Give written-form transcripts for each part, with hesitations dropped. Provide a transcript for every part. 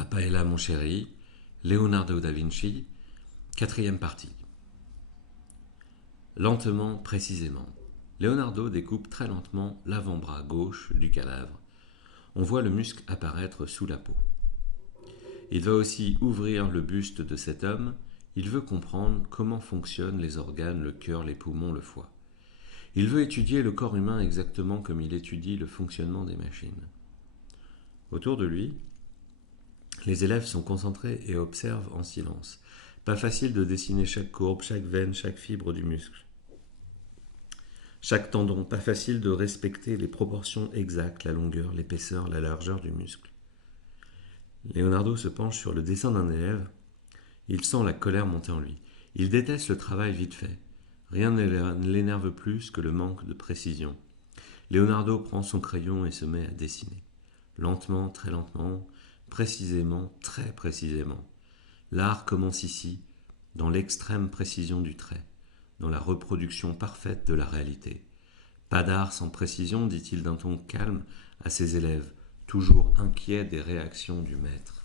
Raffaella mon chéri, Leonardo da Vinci, quatrième partie. Lentement, précisément. Leonardo découpe très lentement l'avant-bras gauche du cadavre. On voit le muscle apparaître sous la peau. Il va aussi ouvrir le buste de cet homme. Il veut comprendre comment fonctionnent les organes, le cœur, les poumons, le foie. Il veut étudier le corps humain exactement comme il étudie le fonctionnement des machines. Autour de lui, les élèves sont concentrés et observent en silence. Pas facile de dessiner chaque courbe, chaque veine, chaque fibre du muscle. Chaque tendon, pas facile de respecter les proportions exactes, la longueur, l'épaisseur, la largeur du muscle. Leonardo se penche sur le dessin d'un élève. Il sent la colère monter en lui. Il déteste le travail vite fait. Rien ne l'énerve plus que le manque de précision. Leonardo prend son crayon et se met à dessiner. Lentement, très lentement, précisément, très précisément. L'art commence ici, dans l'extrême précision du trait, dans la reproduction parfaite de la réalité. Pas d'art sans précision, dit-il d'un ton calme à ses élèves, toujours inquiets des réactions du maître.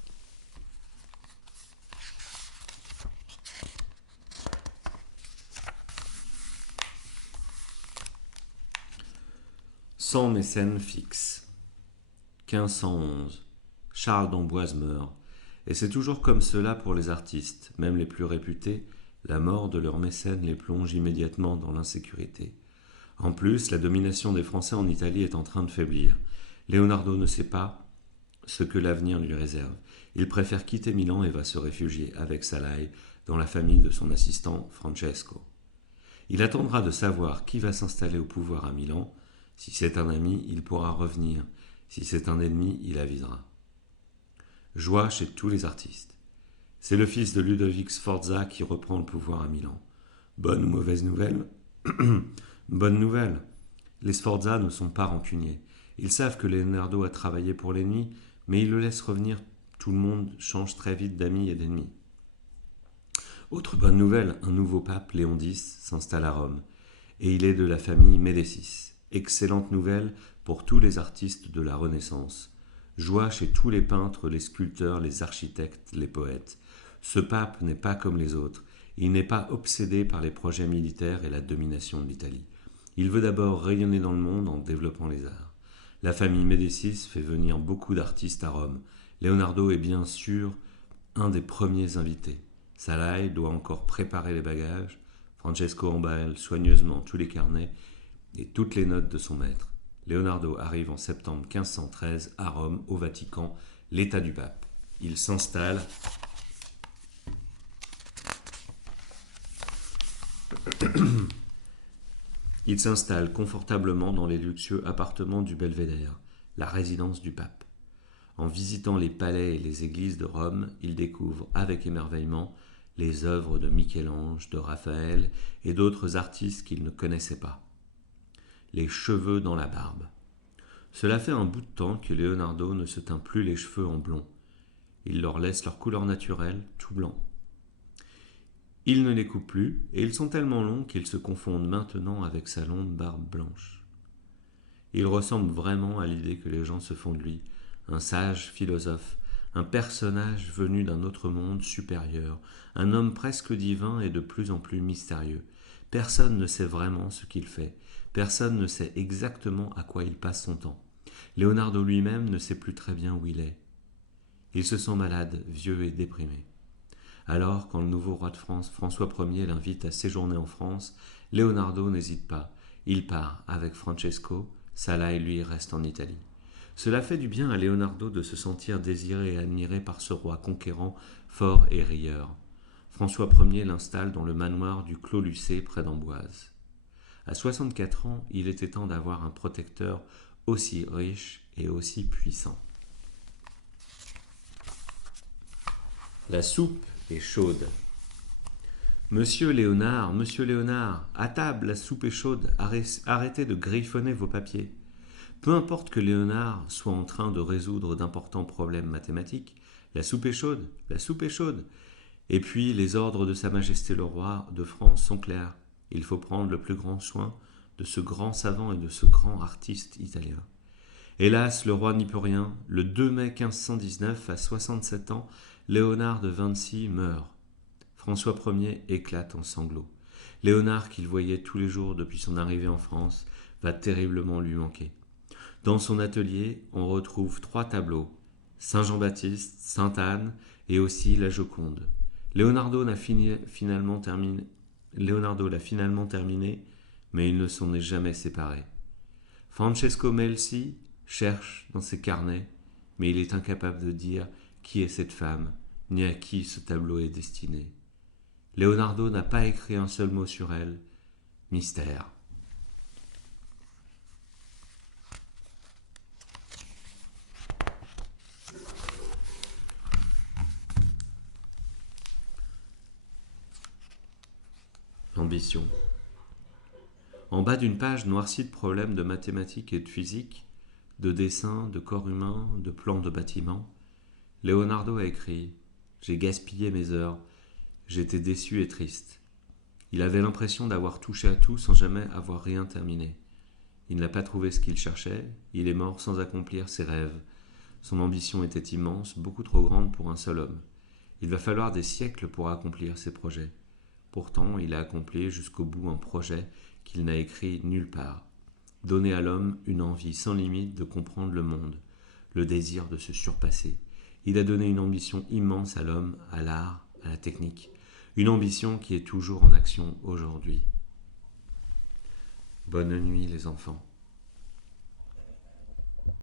Sans mécène fixe. 1511. Charles d'Amboise meurt, et c'est toujours comme cela pour les artistes, même les plus réputés, la mort de leurs mécènes les plonge immédiatement dans l'insécurité. En plus, la domination des Français en Italie est en train de faiblir. Leonardo ne sait pas ce que l'avenir lui réserve. Il préfère quitter Milan et va se réfugier avec Salai dans la famille de son assistant Francesco. Il attendra de savoir qui va s'installer au pouvoir à Milan. Si c'est un ami, il pourra revenir. Si c'est un ennemi, il avisera. Joie chez tous les artistes. C'est le fils de Ludovic Sforza qui reprend le pouvoir à Milan. Bonne ou mauvaise nouvelle? Bonne nouvelle. Les Sforza ne sont pas rancuniers. Ils savent que Leonardo a travaillé pour l'ennemi, mais ils le laissent revenir. Tout le monde change très vite d'amis et d'ennemis. Autre bonne nouvelle, un nouveau pape, Léon X, s'installe à Rome. Et il est de la famille Médicis. Excellente nouvelle pour tous les artistes de la Renaissance. Joie chez tous les peintres, les sculpteurs, les architectes, les poètes. Ce pape n'est pas comme les autres. Il n'est pas obsédé par les projets militaires et la domination de l'Italie. Il veut d'abord rayonner dans le monde en développant les arts. La famille Médicis fait venir beaucoup d'artistes à Rome. Leonardo est bien sûr un des premiers invités. Salai doit encore préparer les bagages. Francesco emballe soigneusement tous les carnets et toutes les notes de son maître. Leonardo arrive en septembre 1513 à Rome, au Vatican, l'état du pape. Il s'installe confortablement dans les luxueux appartements du Belvédère, la résidence du pape. En visitant les palais et les églises de Rome, il découvre avec émerveillement les œuvres de Michel-Ange, de Raphaël et d'autres artistes qu'il ne connaissait pas. Les cheveux dans la barbe. Cela fait un bout de temps que Leonardo ne se teint plus les cheveux en blond. Il leur laisse leur couleur naturelle, tout blanc. Il ne les coupe plus, et ils sont tellement longs qu'ils se confondent maintenant avec sa longue barbe blanche. Il ressemble vraiment à l'idée que les gens se font de lui, un sage philosophe, un personnage venu d'un autre monde supérieur, un homme presque divin et de plus en plus mystérieux. Personne ne sait vraiment ce qu'il fait, personne ne sait exactement à quoi il passe son temps. Leonardo lui-même ne sait plus très bien où il est. Il se sent malade, vieux et déprimé. Alors, quand le nouveau roi de France, François Ier, l'invite à séjourner en France, Leonardo n'hésite pas. Il part avec Francesco, Salai lui reste en Italie. Cela fait du bien à Leonardo de se sentir désiré et admiré par ce roi conquérant, fort et rieur. François Ier l'installe dans le manoir du Clos Lucé près d'Amboise. À 64 ans, il était temps d'avoir un protecteur aussi riche et aussi puissant. La soupe est chaude. Monsieur Léonard, à table, la soupe est chaude, arrêtez de griffonner vos papiers. Peu importe que Léonard soit en train de résoudre d'importants problèmes mathématiques, la soupe est chaude, la soupe est chaude. Et puis les ordres de Sa Majesté le Roi de France sont clairs. Il faut prendre le plus grand soin de ce grand savant et de ce grand artiste italien. Hélas, le roi n'y peut rien. Le 2 mai 1519, à 67 ans, Léonard de Vinci meurt. François Ier éclate en sanglots. Léonard, qu'il voyait tous les jours depuis son arrivée en France, va terriblement lui manquer. Dans son atelier, on retrouve 3 tableaux, Saint Jean-Baptiste, Sainte Anne et aussi la Joconde. Leonardo l'a finalement terminé, mais ils ne s'en est jamais séparés. Francesco Melzi cherche dans ses carnets, mais il est incapable de dire qui est cette femme, ni à qui ce tableau est destiné. Leonardo n'a pas écrit un seul mot sur elle. Mystère. Ambition. En bas d'une page noircie de problèmes de mathématiques et de physique, de dessins, de corps humains, de plans de bâtiments, Leonardo a écrit « J'ai gaspillé mes heures, j'étais déçu et triste ». Il avait l'impression d'avoir touché à tout sans jamais avoir rien terminé. Il n'a pas trouvé ce qu'il cherchait, il est mort sans accomplir ses rêves. Son ambition était immense, beaucoup trop grande pour un seul homme. Il va falloir des siècles pour accomplir ses projets. Pourtant, il a accompli jusqu'au bout un projet qu'il n'a écrit nulle part. Donner à l'homme une envie sans limite de comprendre le monde, le désir de se surpasser. Il a donné une ambition immense à l'homme, à l'art, à la technique. Une ambition qui est toujours en action aujourd'hui. Bonne nuit les enfants.